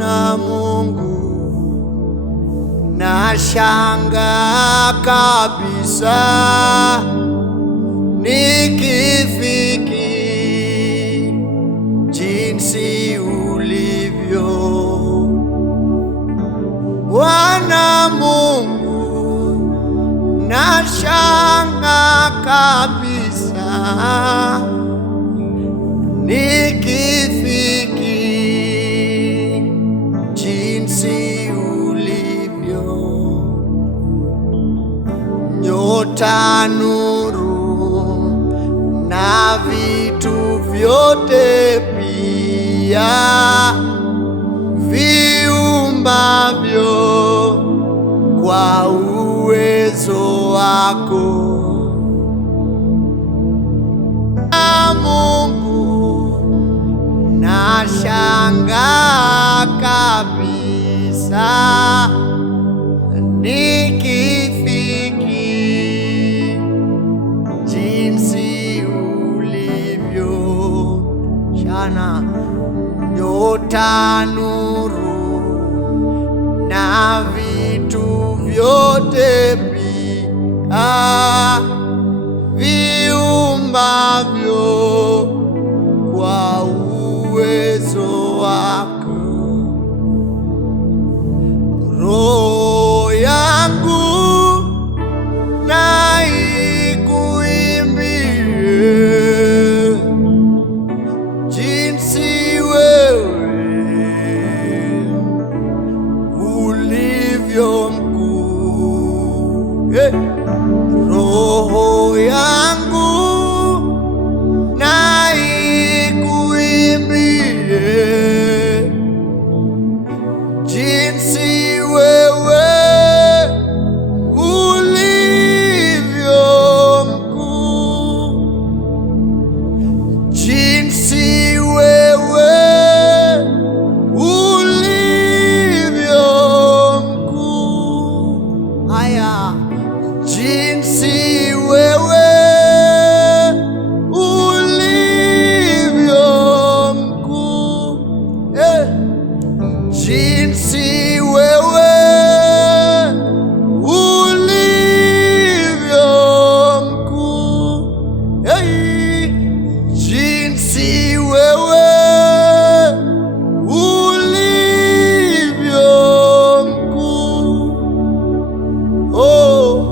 Bwana Mungu, nashangaa kabisa nikifikiri jinsi ulivyo. Bwana Mungu, nashangaa kabisa nikifikiri jinsi ulivyo. Nyota, nuru na vitu vyote pia viumbavyo kwa uwezo wako. Mungu, nashangaa kabisa nikifikiri jinsi ulivyo. Shana, nyota, nuru na vitu vyote pia viumbavyo kwa uwezo wako. Roho yangu na ikuimbie jinsi wewe ulivyo mkuu. Roho yangu na ikuimbie jinsi wewe ulivyo mkuu, jinsi wewe ulivyo mkuu. Haya, jinsi wewe ulivyo mkuu, jinsi wewe ulivyo mkuu, jinsi wewe ulivyo mkuu. Oh,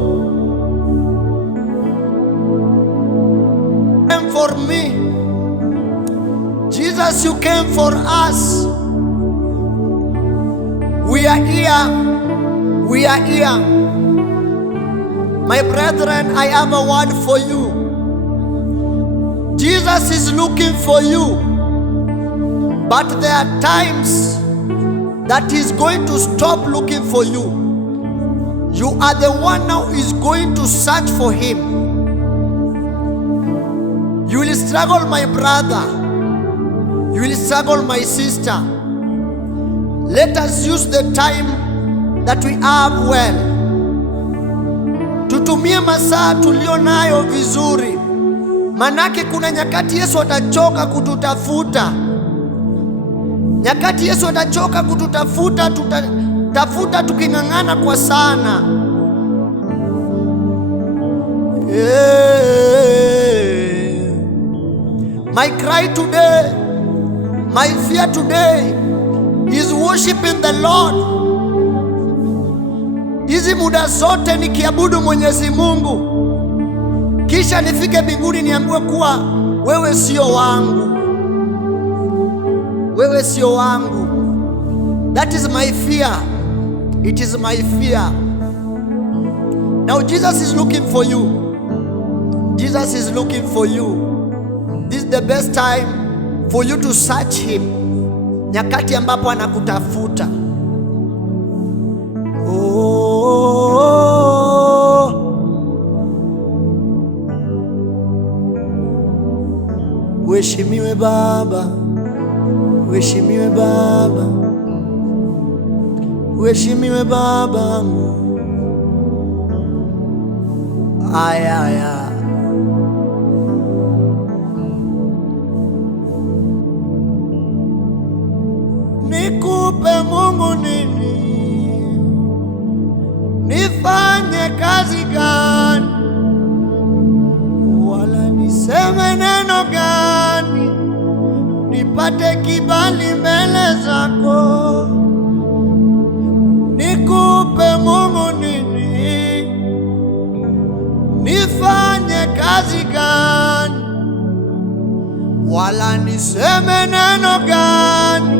for me, Jesus, you came for us. We are here. We are here. My brethren, I have a word for you. Jesus is looking for you, but there are times that He's going to stop looking for you. You are the one now who is going to search for Him. You will struggle, my brother. You will struggle, my sister. Let us use the time that we have well. Tutumie masaa tulio nayo vizuri, manake kuna nyakati Yesu atachoka kututafuta. Nyakati Yesu atachoka kututafuta, tutatafuta tuking'ang'ana kwa sana. My cry today, my fear today is worshiping the Lord. Hizi muda zote nikiabudu Mwenyezi Mungu, kisha nifike mbinguni niambiwe kuwa wewe sio wangu. Wewe sio wangu. That is my fear. It is my fear. Now Jesus is looking for you. Jesus is looking for you. This is the best time for you to search Him. Nyakati ambapo anakutafuta. Uheshimiwe Baba, uheshimiwe Baba, uheshimiwe Baba. Aya. Niku nikupe Mungu nini? Nifanye kazi gani? Wala niseme neno gani? Nipate kibali mbele zako. Nikupe Mungu nini? Nifanye kazi gani? Wala niseme neno gani?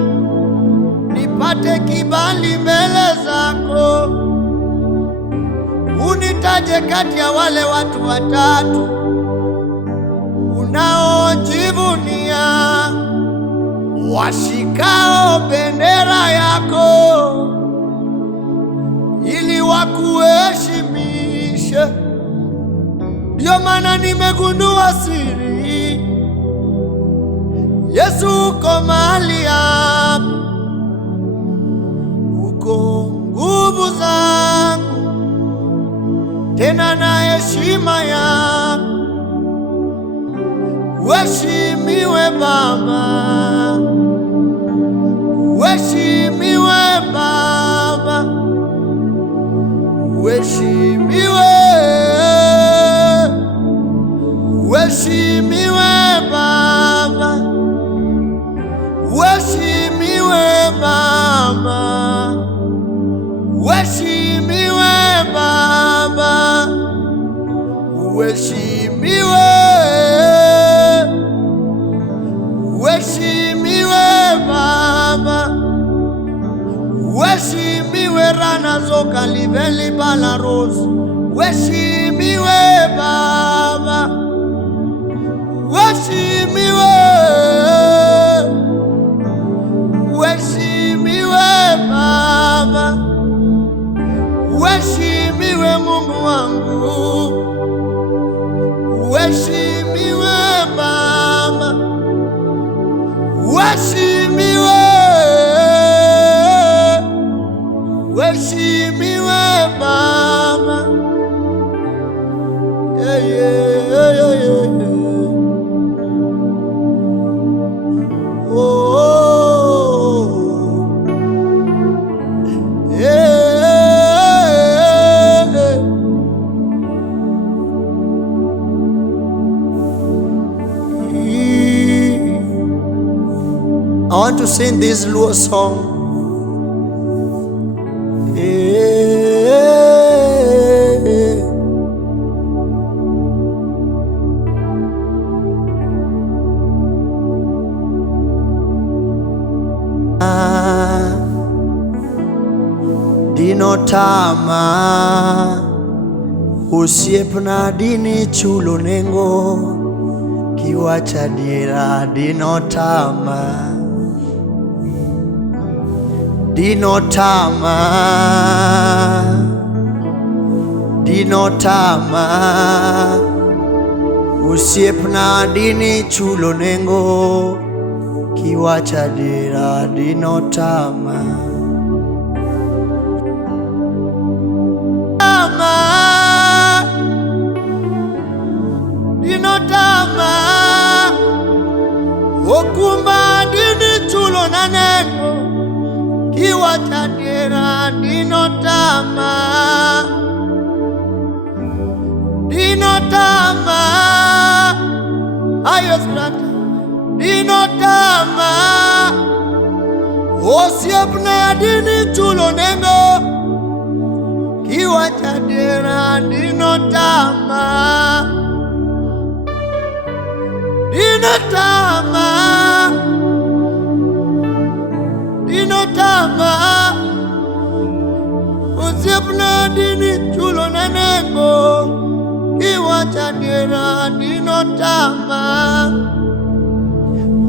Nipate kibali mbele zako. Unitaje kati ya wale watu watatu unaojivunia, washikao bendera yako ili wakuheshimishe. Ndio maana nimegundua siri, Yesu uko mahali hapa, uko nguvu zangu tena na heshima yangu. Uheshimiwe Baba, uheshimiwe Baba, uheshimiwe, uheshimiwe Baba, uheshimiwe Baba, uheshimiwe Baba, uheshimiwe, uheshimiwe Baba, uheshimiwe Rana Zoka Liveli Balaros, uheshimiwe Baba, uheshimiwe, uheshimiwe Baba, uheshimiwe Mungu wangu, uheshimiwe Baba, uheshimiwe, uheshimiwe Baba. Yeah, yeah, yeah, yeah, yeah. Oh, yeah. I want to sing this Luo song. Dinotama usiepna dini chulo nengo kiwacha dira. Dinotama, dinotama, dinotama usiepna dini chulo nengo kiwacha dira. Dinotama, dinotama okumba dini chulo na nengo kiwacha dira. Dinotama, dinotama ayos brata. Dinotama osiepna dini chulo nengo kiwacha dira. Dinotama, dinotama, dinotama osiepna dini chulo nengo kiwacha dira. Dinotama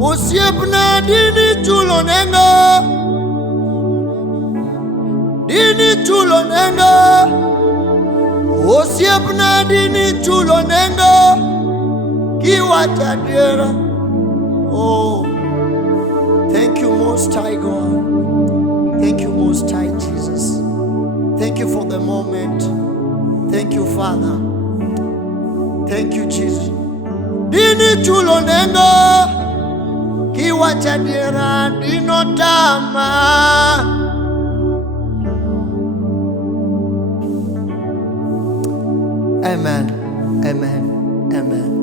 osiepna dini chulo nengo, dini chulo nengo osiepna dini chulo nengo kiwacha dira. Oh, thank you Most High God, thank you Most High Jesus, thank you for the moment, thank you Father, thank you Jesus. Dini chulo nengo kiwacha diera dinotama. Amen, amen, amen.